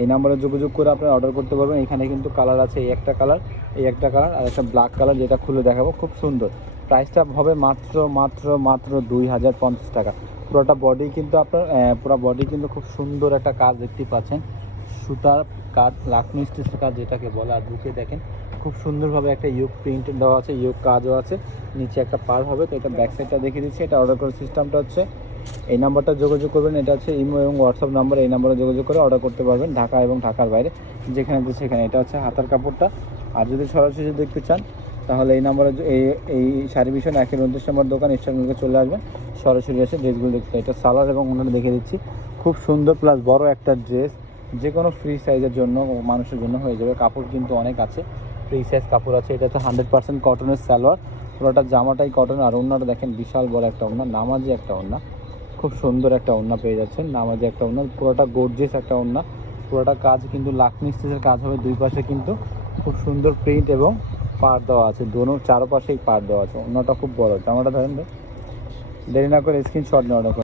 এই নাম্বারে যোগাযোগ করে আপনারা অর্ডার করতে পারবেন। এখানে কিন্তু কালার আছে, এই একটা কালার আর একটা ব্ল্যাক কালার, যেটা খুলে দেখাবো। খুব সুন্দর। প্রাইসটা হবে মাত্র 2050 টাকা। পুরোটা বডি কিন্তু আপনার পুরো বডি কিন্তু খুব সুন্দর একটা কাজ দেখতে পাচ্ছেন, সুতার কাজ, লাকমি স্টিচের কাজ যেটাকে বলে। আর বুকে দেখেন খুব সুন্দরভাবে একটা ইয়োগ প্রিন্ট দেওয়া আছে, ইয়োগ কাজও আছে, নিচে একটা পার হবে। তো এটা ব্যাক সাইডটা দেখিয়ে দিচ্ছি। এটা অর্ডার করার সিস্টেমটা হচ্ছে এই নাম্বারটা যোগাযোগ করবেন। এটা হচ্ছে ইমো এবং হোয়াটসঅ্যাপ নাম্বার। এই নাম্বারে যোগাযোগ করে অর্ডার করতে পারবেন, ঢাকা এবং ঢাকার বাইরে যেখানে যে সেখানে। এটা হচ্ছে হাতার কাপড়টা। আর যদি সরাসরি দেখতে চান তাহলে এই নাম্বারে এই শাড়ি ভীষণ 129 নম্বর দোকান স্টারমিলকে চলে আসবেন, সরাসরি এসে ড্রেসগুলো দেখতে। এটা সালোয়ার এবং ওনারা দেখে দিচ্ছি। খুব সুন্দর প্লাস বড় একটা ড্রেস, যে কোনো ফ্রি সাইজের জন্য মানুষের জন্য হয়ে যাবে। কাপড় কিন্তু অনেক আছে, ফ্রি সাইজ কাপড় আছে। এটা হচ্ছে 100% কটনের সালোয়ার, পুরোটা জামাটাই কটন। আর ওনাটা দেখেন বিশাল বড় একটা ওড়না, নামাজি একটা ওড়না, খুব সুন্দর একটা ওড়না পেয়ে যাচ্ছেন, নামাজি একটা ওড়না, পুরোটা গর্জিয়াস একটা ওড়না। পুরোটা কাজ কিন্তু লাকমি স্টিচের কাজ হবে, দুই পাশে কিন্তু খুব সুন্দর প্রিন্ট এবং পাড় দেওয়া আছে, দোনো চারপাশেই পাড় দেওয়া আছে। ওড়নাটা খুব বড়। জামাটা ধরেন, দেরি না করে স্ক্রিনশট নিয়ে অর্ডার করুন।